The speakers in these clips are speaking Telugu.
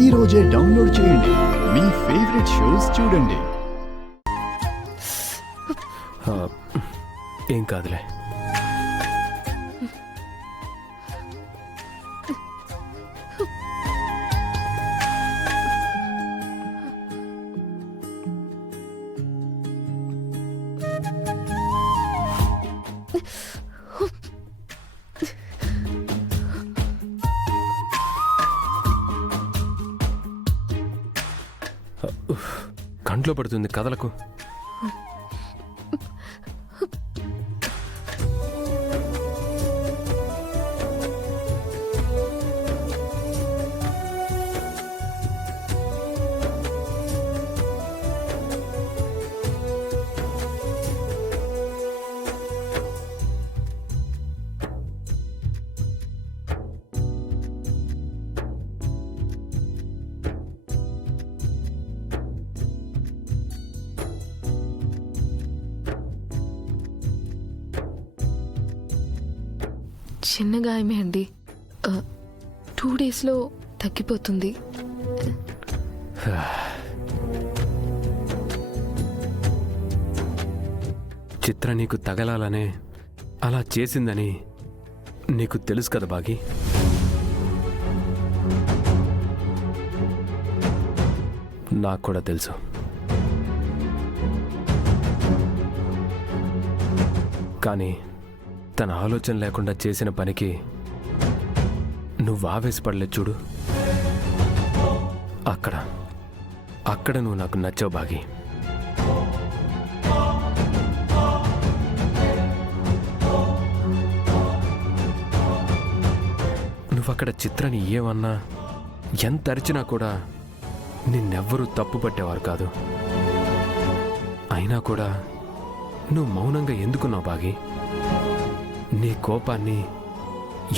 ఈ రోజే డౌన్లోడ్ చేయండి. మీ ఫేవరెట్ షోస్ చూడండి. ఏం కాదులే. కంట్లో పడుతుంది, కదలకు. చిన్న గాయమే అండి, 2 డేస్లో తగ్గిపోతుంది. చిత్ర నీకు తగలాలనే అలా చేసిందని నీకు తెలుసు కదా బాగి. నాకు కూడా తెలుసు. కానీ తన ఆలోచన లేకుండా చేసిన పనికి నువ్వు ఆవేశపడలేదు చూడు. అక్కడ నువ్వు నాకు నచ్చావు బాగి. నువ్వక్కడ చిత్రాన్ని ఏమన్నా, ఎంత అరిచినా కూడా నిన్నెవ్వరూ తప్పు పట్టేవారు కాదు. అయినా కూడా నువ్వు మౌనంగా ఎందుకున్నావు బాగి? నీ కోపాన్ని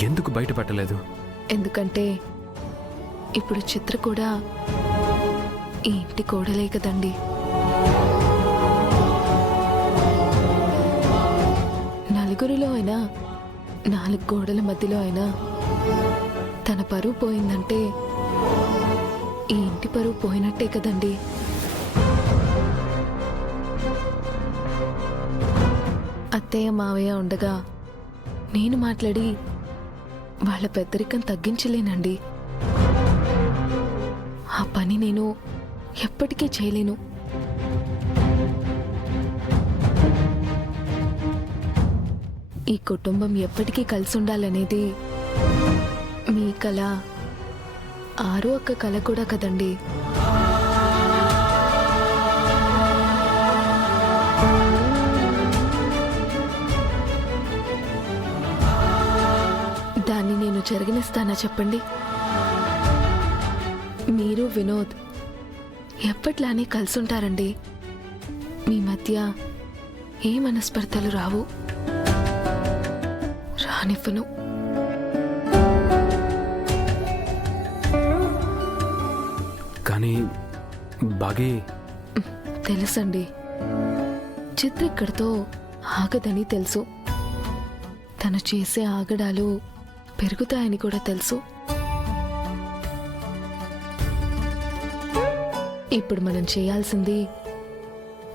ఎందుకు బయటపెట్టలేదు? ఎందుకంటే ఇప్పుడు చిత్ర కూడా ఈ ఇంటి కోడలే కదండి. నలుగురిలో అయినా, 4 గోడల మధ్యలో అయినా తన పరువు పోయిందంటే ఈ ఇంటి పరువు పోయినట్టే కదండి. అత్తయ్య మావయ్య ఉండగా నేను మాట్లాడి వాళ్ళ పెద్దరికం తగ్గించలేనండి. ఆ పని నేను ఎప్పటికీ చేయలేను. ఈ కుటుంబం ఎప్పటికీ కలిసి ఉండాలనేది మీ కళ, ఆరో అక్క కళ కూడా కదండి. దాన్ని నేను జరిగినిస్తానా చెప్పండి? మీరు వినోద్ ఎప్పట్లానే కలిసి ఉంటారండి. మీ మధ్య ఏ మనస్పర్ధలు రావు, రానివ్వను. కానీ బాగి, తెలుసండి, చిత్ర ఇక్కడితో ఆగదని తెలుసు. తను చేసే ఆగడాలు పెరుగుతాయని కూడా తెలుసు. ఇప్పుడు మనం చేయాల్సింది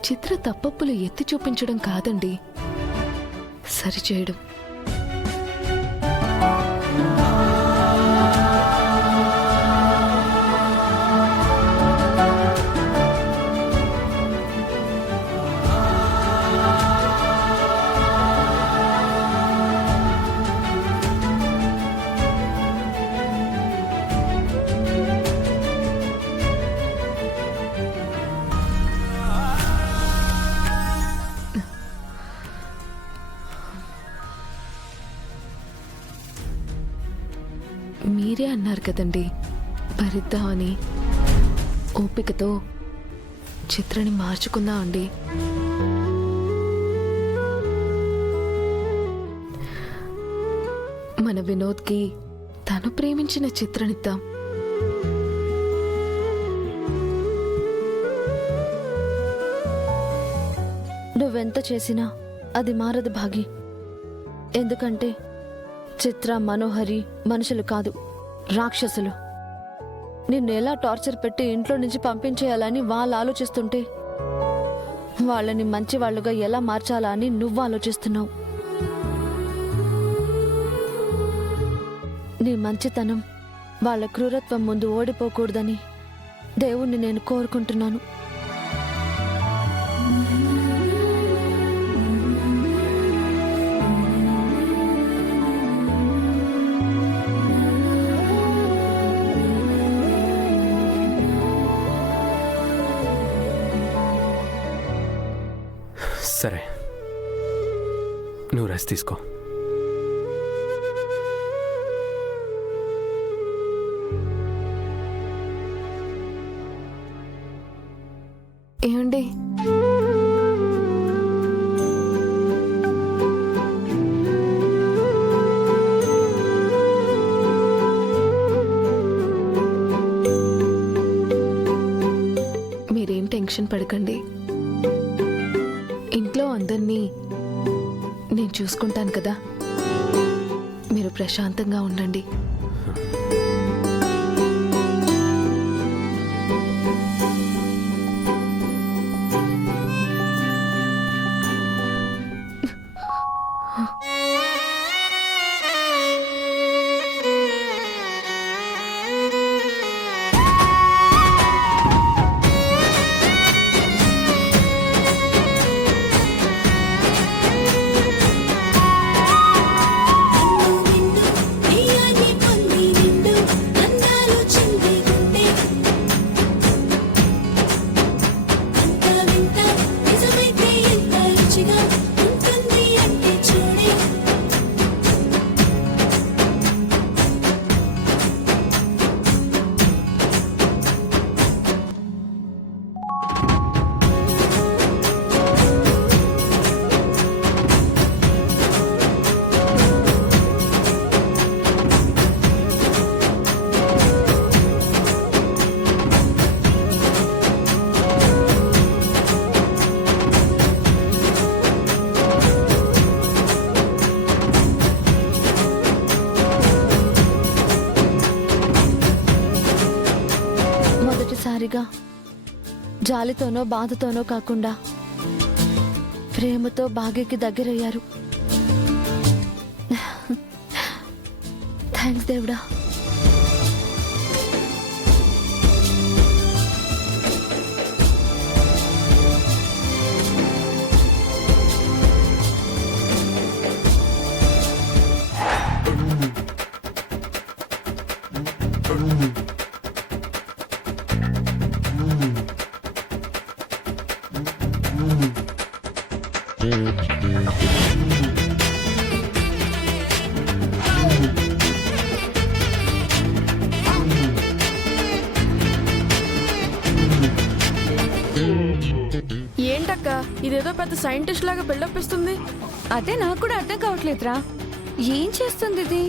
చిత్ర తప్పప్పులు ఎత్తి చూపించడం కాదండి, సరిచేయడం. మీరే అన్నారు కదండి భరిద్దామని. ఓపికతో చిత్రని మార్చుకుందాం అండి. మన వినోద్కి తను ప్రేమించిన చిత్రనిద్దాం. నువ్వెంత చేసినా అది మారదు భాగి. ఎందుకంటే చిత్ర, మనోహరి మనుషులు కాదు, రాక్షసులు. నిన్ను ఎలా టార్చర్ పెట్టి ఇంట్లో నుంచి పంపించేయాలని వాళ్ళు ఆలోచిస్తుంటే వాళ్ళని మంచి వాళ్ళుగా ఎలా మార్చాలా అని నువ్వు ఆలోచిస్తున్నావు. నీ మంచితనం వాళ్ళ క్రూరత్వం ముందు ఓడిపోకూడదని దేవుణ్ణి నేను కోరుకుంటున్నాను. సరే, నువ్వు రెస్ట్ తీసుకో. ఏమండి, మీరేం టెన్షన్ పడకండి. ఇంట్లో అందరినీ నేను చూసుకుంటాను కదా, మీరు ప్రశాంతంగా ఉండండి. మొదటిసారిగా జాలితోనో బాధతోనో కాకుండా ప్రేమతో భాగ్యకి దగ్గరయ్యారు. థ్యాంక్స్ దేవుడా. ఏంటక్క ఇదేదో పెద్ద సైంటిస్ట్ లాగా బిల్డప్ ఇస్తుంది. అదే నాకు కూడా అర్థం కావట్లేదురా. ఏం చేస్తుంది ఇది?